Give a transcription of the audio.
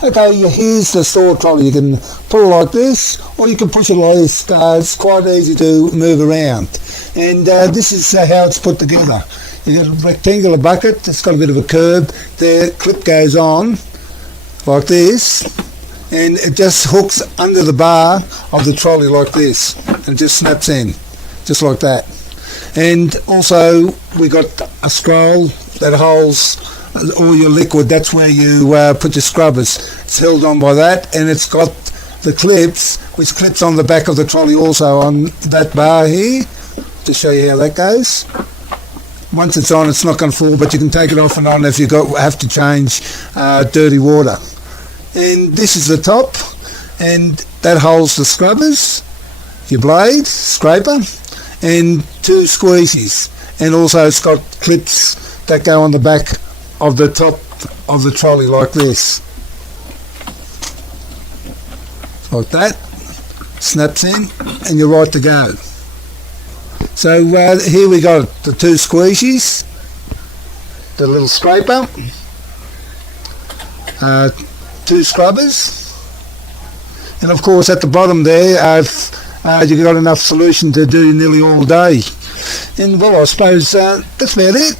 Okay, here's the store trolley. You can pull it like this, or you can push it like this. It's quite easy to move around. And this is how it's put together. You've got a rectangular bucket, it's got a bit of a curve. The clip goes on like this, and it just hooks under the bar of the trolley like this, and just snaps in, just like that. And also we got a scroll that holds all your liquid. That's where you put your scrubbers. It's held on by that, and it's got the clips, which clips on the back of the trolley also on that bar here, to show you how that goes. Once it's on, it's not going to fall, but you can take it off and on if you have to change dirty water. And this is the top, and that holds the scrubbers, your blade, scraper, and 2 squeegees. And also it's got clips that go on the back of the top of the trolley like this. Like that. Snaps in, and you're right to go. So here we got the 2 squeegees, the little scraper, 2 scrubbers, and of course at the bottom there you've got enough solution to do nearly all day. And well, I suppose that's about it.